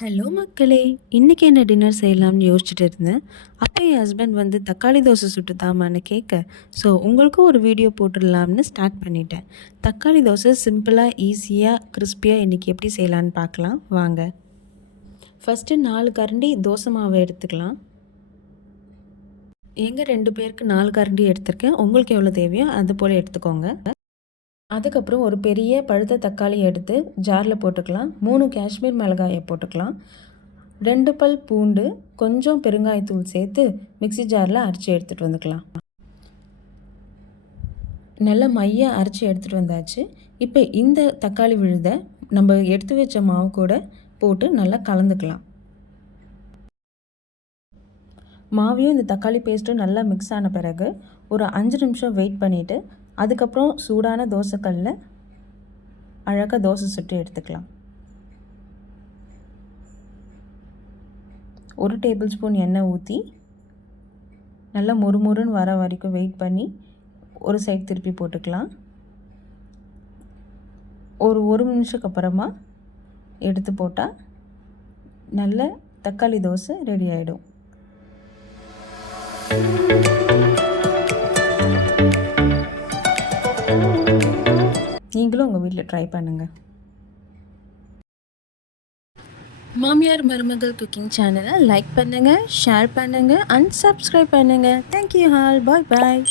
Hello மக்களே! இன்றைக்கி என்ன டின்னர் செய்யலாம்னு யோசிச்சுட்டு இருந்தேன். அப்போ என் ஹஸ்பண்ட் வந்து தக்காளி தோசை சுட்டு தாமான்னு கேட்க, ஸோ உங்களுக்கும் ஒரு வீடியோ போட்டுடலாம்னு ஸ்டார்ட் பண்ணிட்டேன். தக்காளி தோசை சிம்பிளாக, ஈஸியாக, கிறிஸ்பியாக இன்றைக்கி எப்படி செய்யலான்னு பார்க்கலாம் வாங்க. ஃபஸ்ட்டு 4 கரண்டி தோசை மாவை எடுத்துக்கலாம். எங்கள் 2 பேருக்கு 4 கரண்டி எடுத்திருக்கேன். உங்களுக்கு எவ்வளோ தேவையோ அது போல் எடுத்துக்கோங்க. அதுக்கப்புறம் ஒரு பெரிய பழுத்த தக்காளி எடுத்து ஜாரில் போட்டுக்கலாம். 3 காஷ்மீர் மிளகாயை போட்டுக்கலாம். 2 பல் பூண்டு, கொஞ்சம் பெருங்காயத்தூள் சேர்த்து மிக்ஸி ஜாரில் அரைச்சி எடுத்துகிட்டு வந்துக்கலாம். நல்லா மைய அரைச்சி எடுத்துகிட்டு வந்தாச்சு. இப்போ இந்த தக்காளி விழுதை நம்ம எடுத்து வச்ச மாவு கூட போட்டு நல்லா கலந்துக்கலாம். மாவையும் இந்த தக்காளி பேஸ்ட்டும் நல்லா மிக்ஸ் ஆன பிறகு ஒரு 5 நிமிஷம் வெயிட் பண்ணிவிட்டு அதுக்கப்புறம் சூடான தோசைக்கல்லில் அழகாக தோசை சுட்டு எடுத்துக்கலாம். 1 டேபிள் ஸ்பூன் எண்ணெய் ஊற்றி நல்லா மொறுமொறுன்னு வர வரைக்கும் வெயிட் பண்ணி ஒரு சைடு திருப்பி போட்டுக்கலாம். ஒரு நிமிஷத்துக்கு அப்புறமா எடுத்து போட்டால் நல்ல தக்காளி தோசை ரெடி ஆகிடும். நீங்களும் உங்கள் வீட்டில் ட்ரை பண்ணுங்கள். மாமியார் மருமகள் குக்கிங் சேனலை லைக் பண்ணுங்கள், ஷேர் பண்ணுங்கள் அண்ட் சப்ஸ்கிரைப் பண்ணுங்கள். Thank you all. பாய் பாய்.